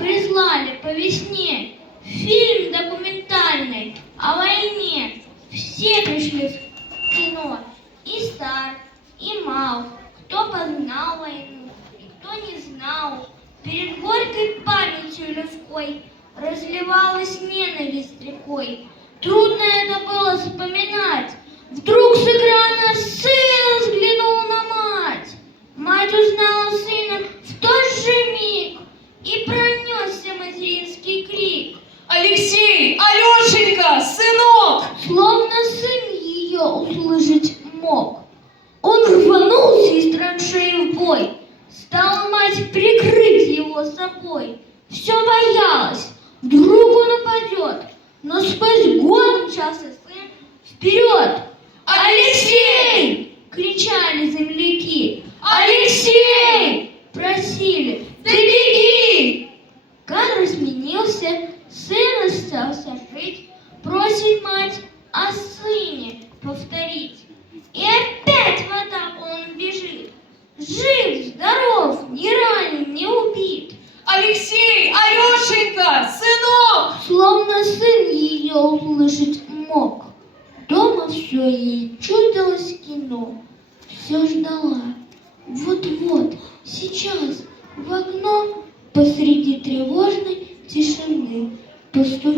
прислали по весне фильм документальный о войне. Все пришли в кино, и стар, и мал, кто познал войну, и кто не знал. Перед горькой памятью людской разливалась ненависть рекой. Трудно это было вспоминать. Вдруг с экрана сын взглянул на мать. Мать узнала сына в тот же миг, и пронесся материнский крик. Алексей! Алешенька! Сынок! Словно сын ее услышать мог. Он рванулся из траншеи в бой. Стала мать прикрыть его собой. Все боялась, вдруг он упадет. Но сквозь год мчался сын вперед. «Алексей!» — кричали земляки. «Алексей!» — просили. «Ты беги!» Кадр сменился, сын остался жить. Просит мать о сыне повторить. И опять в атаку он бежит. Жив, здоров, не ранен, не убит. Алексей! Алешенька! Сынок! Словно сын ее услышать мог. Дома все ей чудилось кино. Все ждала. Вот-вот, сейчас в окно посреди тревожной тишины постучит